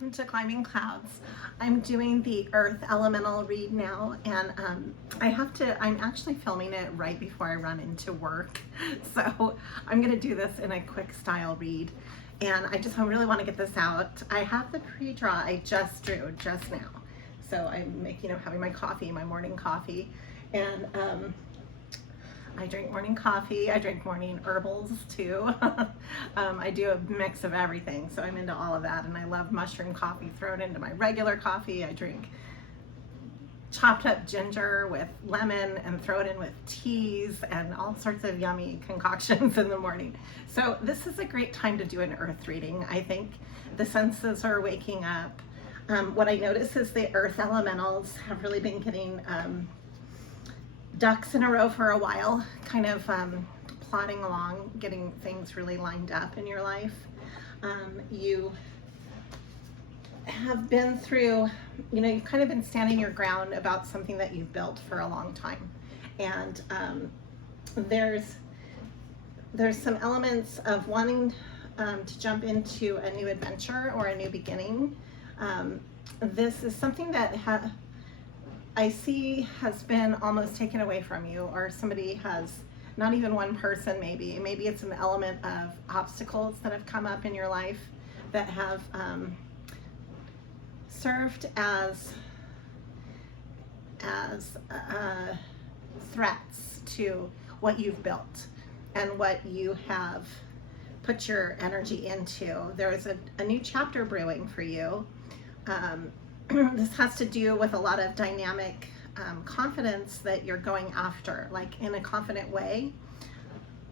welcome to Climbing Clouds. I'm doing the Earth Elemental read now, and I'm actually filming it right before I run into work. So I'm gonna do this in a quick style read. And I really wanna get this out. I have the pre-draw I just drew just now. So I'm having my coffee, my morning coffee. And I drink morning coffee. I drink morning herbals too. I do a mix of everything, so I'm into all of that. And I love mushroom coffee. Throw it into my regular coffee. I drink chopped up ginger with lemon and throw it in with teas and all sorts of yummy concoctions in the morning. So this is a great time to do an earth reading. I think the senses are waking up. What I notice is the earth elementals have really been getting ducks in a row for a while, kind of plodding along, getting things really lined up in your life. You have been through, you've kind of been standing your ground about something that you've built for a long time. And there's some elements of wanting to jump into a new adventure or a new beginning. This is something that I see has been almost taken away from you, or somebody has, not even one person maybe it's an element of obstacles that have come up in your life that have served as threats to what you've built and what you have put your energy into. There is a new chapter brewing for you. This has to do with a lot of dynamic confidence that you're going after, like in a confident way.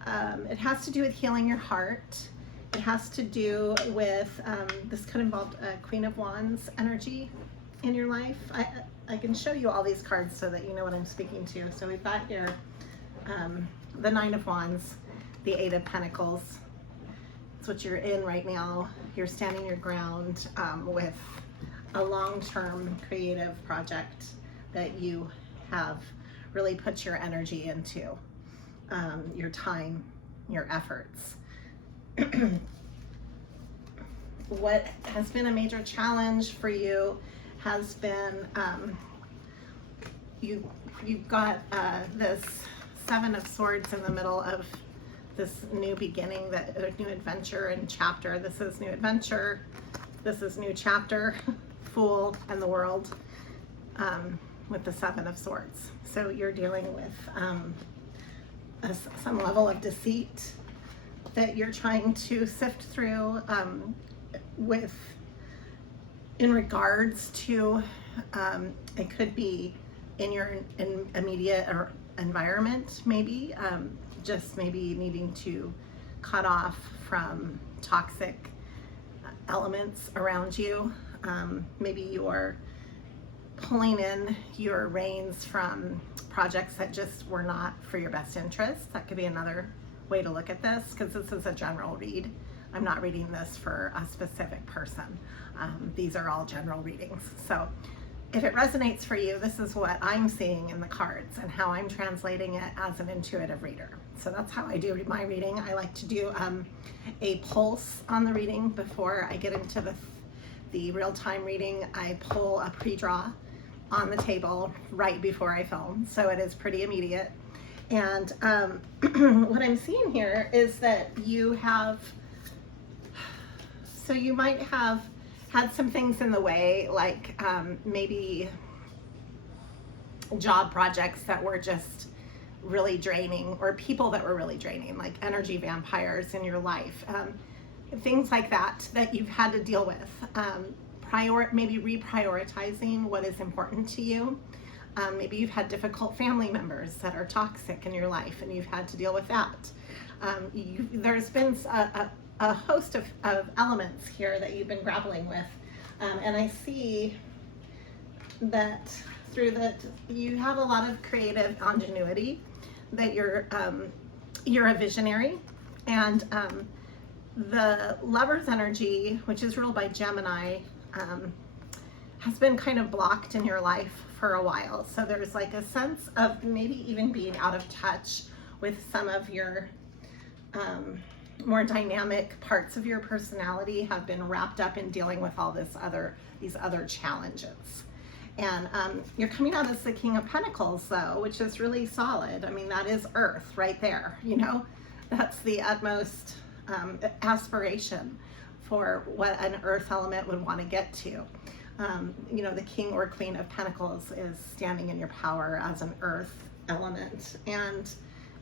It has to do with healing your heart. It has to do with, this could involve a Queen of Wands energy in your life. I can show you all these cards so that you know what I'm speaking to. So we've got here the Nine of Wands, the Eight of Pentacles. It's what you're in right now. You're standing your ground with a long-term creative project that you have really put your energy into, your time, your efforts. What has been a major challenge for you has been you've got this Seven of Swords in the middle of this new beginning, that new adventure and chapter. This is new adventure. This is new chapter. Fool and the World with the Seven of Swords. So you're dealing with some level of deceit that you're trying to sift through in regards to, it could be in your immediate or environment, maybe just maybe needing to cut off from toxic elements around you. Maybe you're pulling in your reins from projects that just were not for your best interest. That could be another way to look at this, because this is a general read. I'm not reading this for a specific person. These are all general readings. So if it resonates for you, this is what I'm seeing in the cards and how I'm translating it as an intuitive reader. So that's how I do my reading. I like to do a pulse on the reading before I get into the real-time reading. I pull a pre-draw on the table right before I film, so it is pretty immediate. And what I'm seeing here is that you might have had some things in the way, like maybe job projects that were just really draining, or people that were really draining, like energy vampires in your life. Things like that you've had to deal with. Maybe reprioritizing what is important to you. Maybe you've had difficult family members that are toxic in your life and you've had to deal with that. There's been a host of elements here that you've been grappling with. And I see that you have a lot of creative ingenuity, that you're a visionary, and the Lover's energy, which is ruled by Gemini, has been kind of blocked in your life for a while. So there's like a sense of maybe even being out of touch with some of your more dynamic parts of your personality have been wrapped up in dealing with all these other challenges. And you're coming out as the King of Pentacles, though, which is really solid. I mean, that is Earth right there, you know? That's the utmost aspiration for what an Earth element would want to get to. You know, the King or Queen of Pentacles is standing in your power as an Earth element and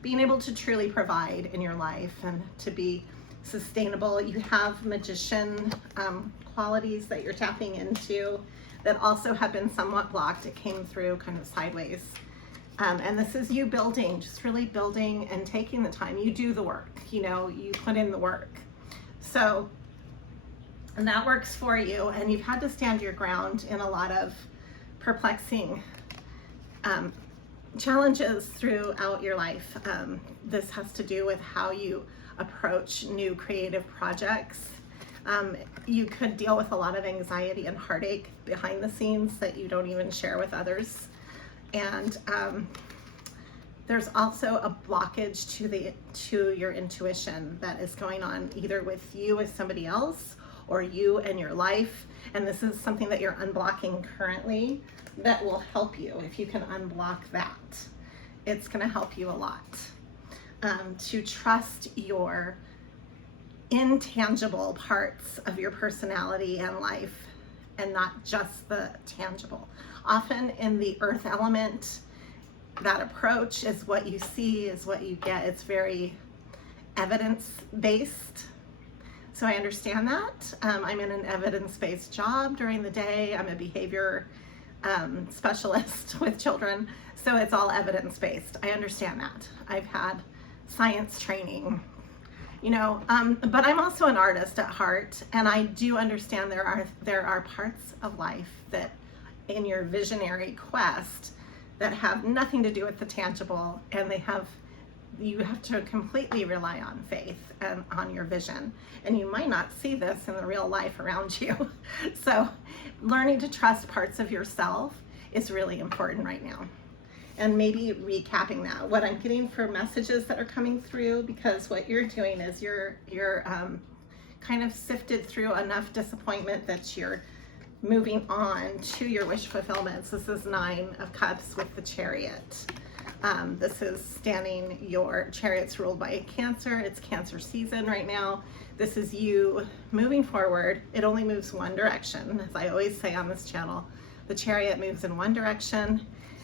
being able to truly provide in your life and to be sustainable. You have magician qualities that you're tapping into that also have been somewhat blocked. It came through kind of sideways. And this is you building, just really building and taking the time. You do the work, you know, you put in the work. So, and that works for you. And you've had to stand your ground in a lot of perplexing challenges throughout your life. This has to do with how you approach new creative projects. You could deal with a lot of anxiety and heartache behind the scenes that you don't even share with others. And there's also a blockage to your intuition that is going on either with you as somebody else or you and your life. And this is something that you're unblocking currently that will help you. If you can unblock that, it's going to help you a lot. To trust your intangible parts of your personality and life and not just the tangible. Often in the Earth element, that approach is what you see, is what you get. It's very evidence-based. So I understand that. I'm in an evidence-based job during the day. I'm a behavior specialist with children. So it's all evidence-based. I understand that. I've had science training, you know, but I'm also an artist at heart, and I do understand there are parts of life that in your visionary quest that have nothing to do with the tangible, and you have to completely rely on faith and on your vision, and you might not see this in the real life around you. So learning to trust parts of yourself is really important right now. And maybe recapping that, what I'm getting for messages that are coming through, because what you're doing is you're kind of sifted through enough disappointment that you're moving on to your wish fulfillments. This is 9 of Cups with the Chariot. This is standing, your Chariot's ruled by Cancer. It's Cancer season right now. This is you moving forward. It only moves one direction, as I always say on this channel. The Chariot moves in one direction,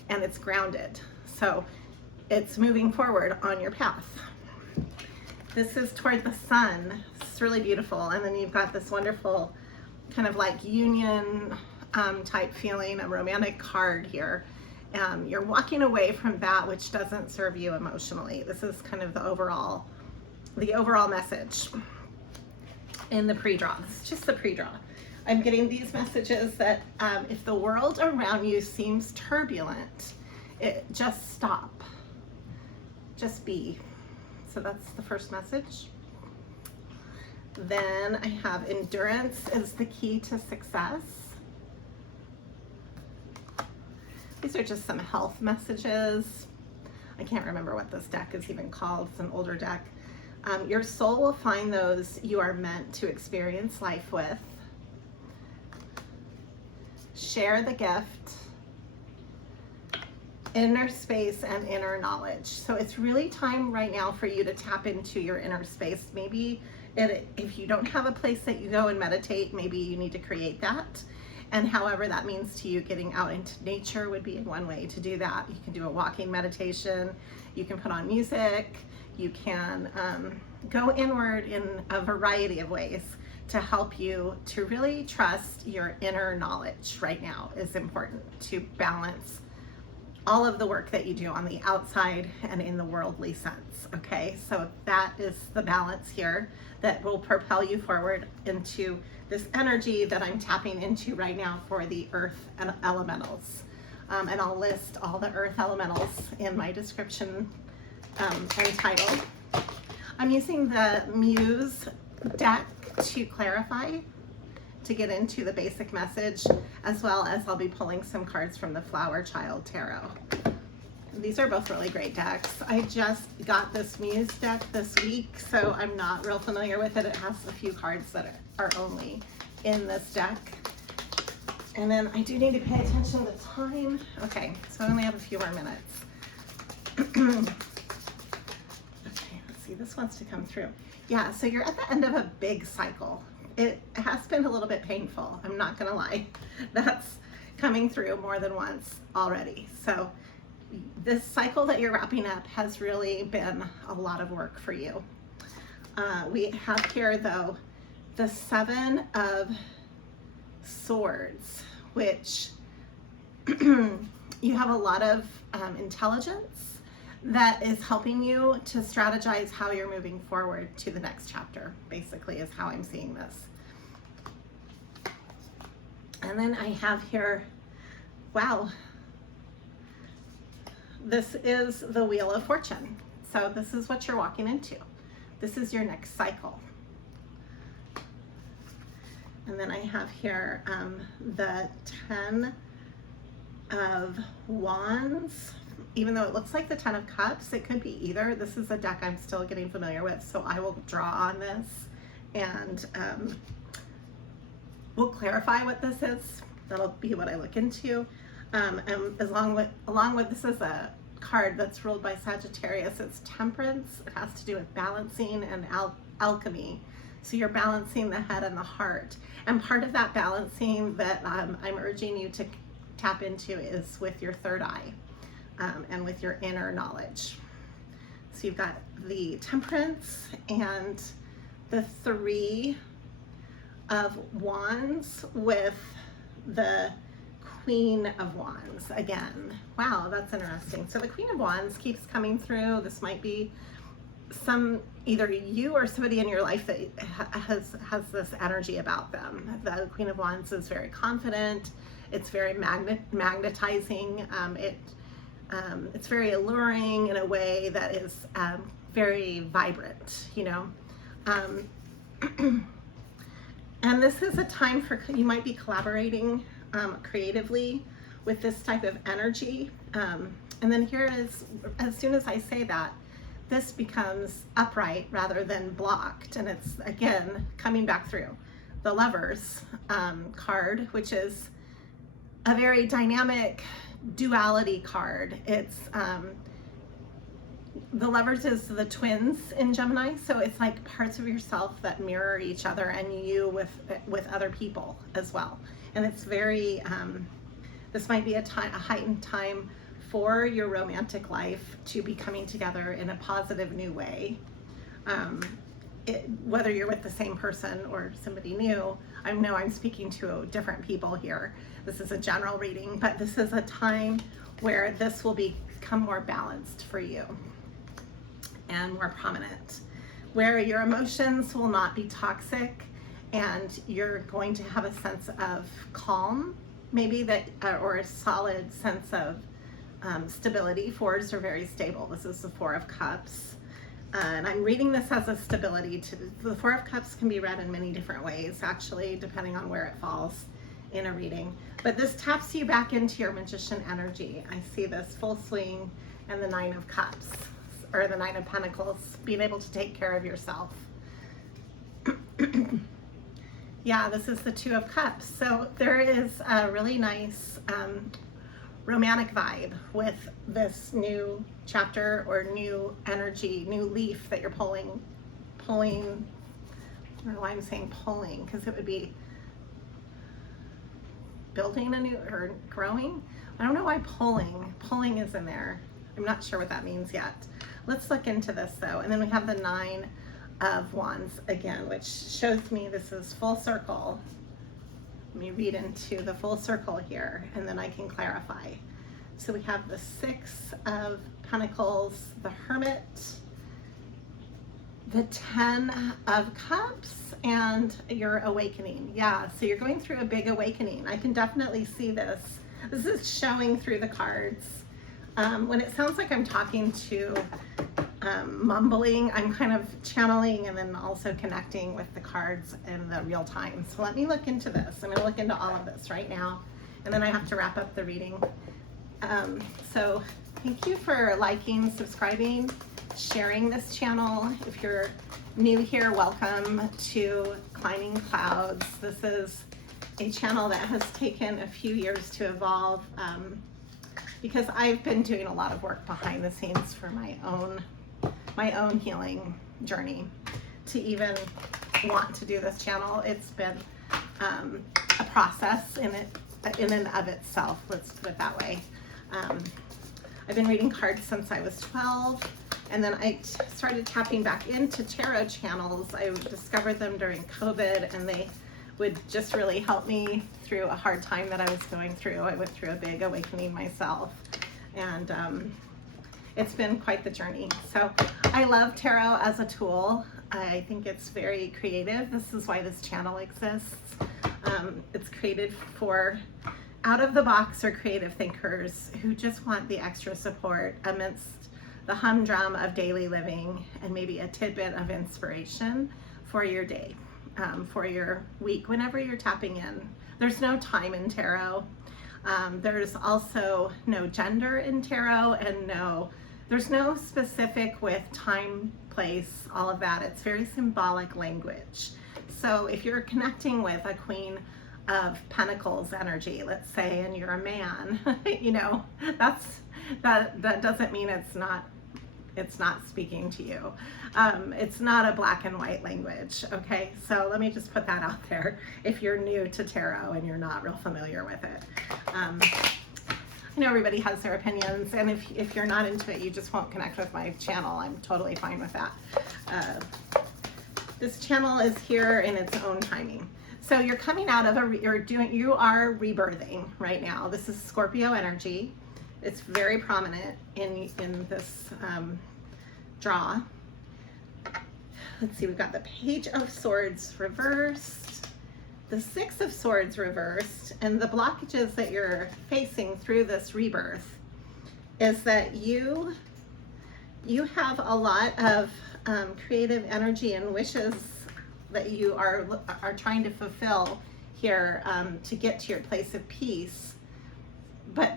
and it's grounded. So it's moving forward on your path. This is toward the sun. It's really beautiful. And then you've got this wonderful kind of like union type feeling, a romantic card here. You're walking away from that which doesn't serve you emotionally. This is kind of the overall message in the pre-draw. It's just the pre-draw. I'm getting these messages that if the world around you seems turbulent, just stop, just be. So that's the first message. Then I have endurance is the key to success. These are just some health messages. I can't remember what this deck is even called. It's an older deck. Your soul will find those you are meant to experience life with. Share the gift, inner space, and inner knowledge. So it's really time right now for you to tap into your inner space. Maybe if you don't have a place that you go and meditate, maybe you need to create that. And however that means to you, getting out into nature would be one way to do that. You can do a walking meditation. You can put on music. You can go inward in a variety of ways to help you to really trust your inner knowledge right now is important to balance all of the work that you do on the outside and in the worldly sense. Okay, so that is the balance here that will propel you forward into this energy that I'm tapping into right now for the earth and elementals. And I'll list all the earth elementals in my description and title. I'm using the Muse deck to clarify, to get into the basic message, as well as I'll be pulling some cards from the Flower Child Tarot. These are both really great decks. I just got this Muse deck this week, so I'm not real familiar with it. It has a few cards that are only in this deck. And then I do need to pay attention to time. Okay, so I only have a few more minutes. Okay, let's see, this wants to come through. Yeah, so you're at the end of a big cycle. It has been a little bit painful, I'm not gonna lie. That's coming through more than once already. So this cycle that you're wrapping up has really been a lot of work for you. We have here though, the 7 of Swords, which you have a lot of intelligence that is helping you to strategize how you're moving forward to the next chapter, basically is how I'm seeing this. And then I have here, wow, this is the Wheel of Fortune. So this is what you're walking into. This is your next cycle. And then I have here the 10 of Wands. Even though it looks like the 10 of Cups, it could be either. This is a deck I'm still getting familiar with, so I will draw on this and we'll clarify what this is. That'll be what I look into. And along with this is a card that's ruled by Sagittarius. It's Temperance. It has to do with balancing and alchemy. So you're balancing the head and the heart. And part of that balancing that I'm urging you to tap into is with your third eye and with your inner knowledge. So you've got the Temperance and the 3 of Wands with the Queen of Wands again. Wow, that's interesting. So the Queen of Wands keeps coming through. This might be either you or somebody in your life that has this energy about them. The Queen of Wands is very confident. It's very magnetizing. It's very alluring in a way that is very vibrant, you know. And this is a time for, you might be collaborating creatively with this type of energy. And then here is, as soon as I say that, this becomes upright rather than blocked. And it's, again, coming back through. The Lovers card, which is a very dynamic duality card. It's, the Lovers is the twins in Gemini, so it's like parts of yourself that mirror each other and you with other people as well. And it's very, this might be a heightened time for your romantic life to be coming together in a positive new way. Whether you're with the same person or somebody new, I know I'm speaking to different people here. This is a general reading, but this is a time where this will become more balanced for you and more prominent, where your emotions will not be toxic and you're going to have a sense of calm, maybe that, or a solid sense of stability. Fours are very stable. This is the 4 of Cups. And I'm reading this as a stability. The 4 of Cups can be read in many different ways, actually, depending on where it falls in a reading. But this taps you back into your magician energy. I see this full swing and the 9 of Cups, or the 9 of Pentacles, being able to take care of yourself. Yeah, this is the 2 of Cups. So there is a really nice romantic vibe with this new chapter or new energy, new leaf that you're pulling. I don't know why I'm saying pulling, because it would be building a new, or growing. I don't know why pulling is in there. I'm not sure what that means yet. Let's look into this though. And then we have the 9 of Wands again, which shows me this is full circle. Let me read into the full circle here and then I can clarify. So we have the 6 of Pentacles, the Hermit, the 10 of Cups, and your awakening. Yeah, so you're going through a big awakening. I can definitely see this. This is showing through the cards. When it sounds like I'm talking to mumbling, I'm kind of channeling and then also connecting with the cards in the real time. So let me look into this. I'm going to look into all of this right now, and then I have to wrap up the reading. So thank you for liking, subscribing, sharing this channel. If you're new here, welcome to Climbing Clouds. This is a channel that has taken a few years to evolve because I've been doing a lot of work behind the scenes for my own healing journey to even want to do this channel. It's been a process in and of itself, let's put it that way. I've been reading cards since I was 12, and then I started tapping back into tarot channels. I discovered them during COVID, and they would just really help me through a hard time that I was going through. I went through a big awakening myself, and it's been quite the journey. So I love tarot as a tool. I think it's very creative. This is why this channel exists. It's created for out-of-the-box or creative thinkers who just want the extra support amidst the humdrum of daily living and maybe a tidbit of inspiration for your day, for your week, whenever you're tapping in. There's no time in tarot. There's also no gender in tarot, and there's no specific with time, place, all of that. It's very symbolic language. So if you're connecting with a Queen of Pentacles energy, let's say, and you're a man, that doesn't mean it's not speaking to you. It's not a black and white language, okay? So let me just put that out there if you're new to tarot and you're not real familiar with it. I know everybody has their opinions, and if you're not into it, you just won't connect with my channel. I'm totally fine with that. This channel is here in its own timing. So you're coming out of you are rebirthing right now. This is Scorpio energy. It's very prominent in this draw. Let's see, we've got the Page of Swords reversed, the Six of Swords reversed, and the blockages that you're facing through this rebirth is that you have a lot of creative energy and wishes that you are trying to fulfill here to get to your place of peace. But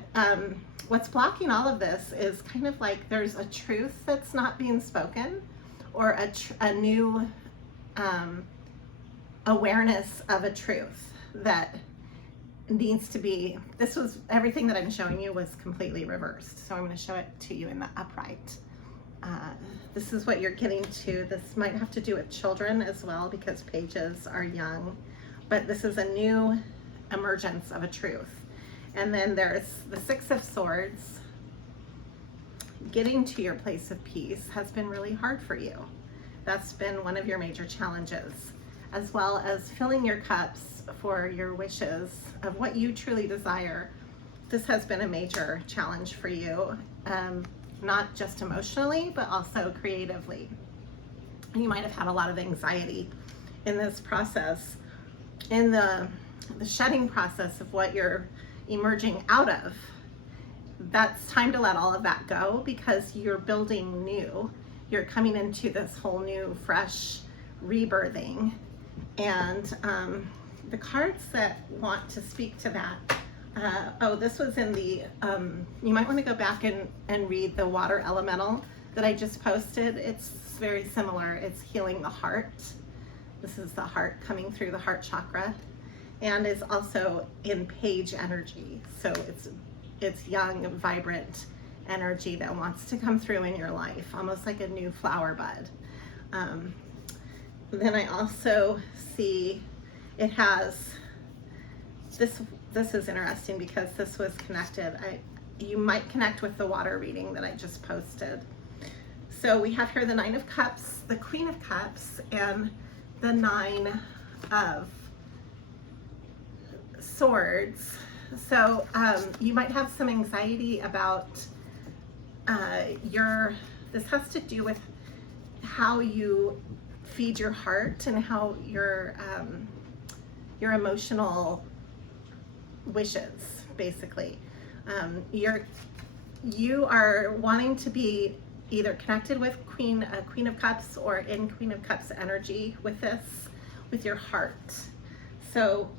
what's blocking all of this is kind of like there's a truth that's not being spoken, or a new awareness of a truth that needs to be. Everything that I'm showing you was completely reversed. So I'm going to show it to you in the upright. This is what you're getting to. This might have to do with children as well, because pages are young, but this is a new emergence of a truth. And then there's the Six of Swords. Getting to your place of peace has been really hard for you. That's been one of your major challenges, as well as filling your cups for your wishes of what you truly desire. This has been a major challenge for you. Not just emotionally, but also creatively. You might have had a lot of anxiety in this process, in the shedding process of what you're emerging out of. That's time to let all of that go, because you're building new. You're coming into this whole new, fresh rebirthing. And the cards that want to speak to that, this was in the, you might want to go back and read the water elemental that I just posted. It's very similar. It's healing the heart. This is the heart coming through the heart chakra, and is also in page energy. So it's young, vibrant energy that wants to come through in your life, almost like a new flower bud. Then I also see it has this. This is interesting because this was connected. You might connect with the water reading that I just posted. So we have here the Nine of Cups, the Queen of Cups, and the Nine of Swords. So you might have some anxiety about this has to do with how you feed your heart and how your emotional wishes, basically. You are wanting to be either connected with Queen of Cups or in Queen of Cups energy with your heart. So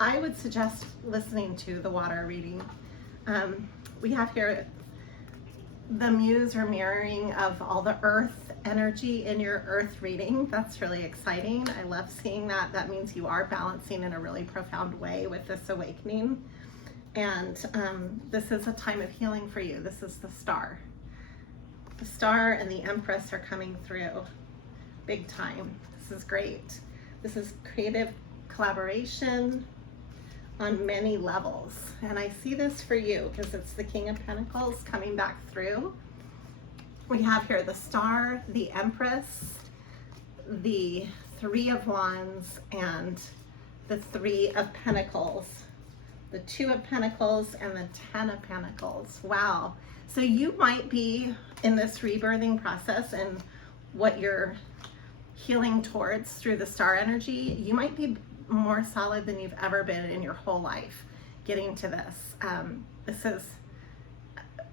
I would suggest listening to the water reading We have here the muse or mirroring of all the earth energy in your earth reading. That's really exciting. I love seeing that. That means you are balancing in a really profound way with this awakening. And this is a time of healing for you. This is the star. The star and the empress are coming through big time. This is great. This is creative collaboration on many levels. And I see this for you because it's the King of Pentacles coming back through. We have here the star, the empress, the Three of Wands, and the Three of Pentacles, the Two of Pentacles, and the Ten of Pentacles. Wow. So you might be in this rebirthing process, and what you're healing towards through the star energy, you might be more solid than you've ever been in your whole life getting to this.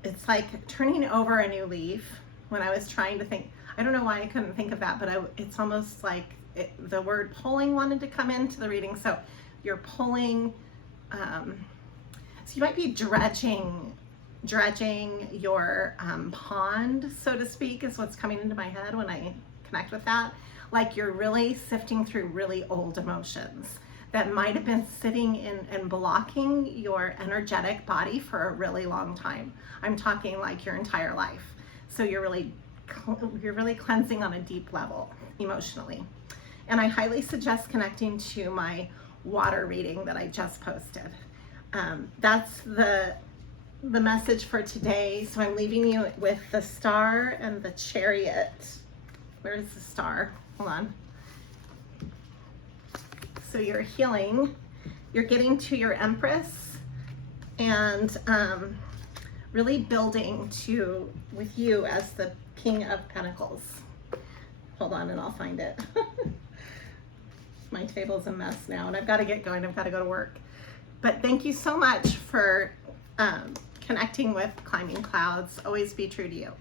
It's like turning over a new leaf. When I was trying to think, I don't know why I couldn't think of that, but it's almost like the word pulling wanted to come into the reading. So you're pulling, so you might be dredging your pond, so to speak, is what's coming into my head when I connect with that. Like you're really sifting through really old emotions that might have been sitting in and blocking your energetic body for a really long time. I'm talking like your entire life. So you're really cleansing on a deep level emotionally. And I highly suggest connecting to my water reading that I just posted. That's the message for today. So I'm leaving you with the star and the chariot. Where is the star? Hold on. So you're healing, you're getting to your empress, and really building with you as the King of Pentacles. Hold on and I'll find it. My table's a mess now and I've got to get going. I've got to go to work. But thank you so much for connecting with Climbing Clouds. Always be true to you.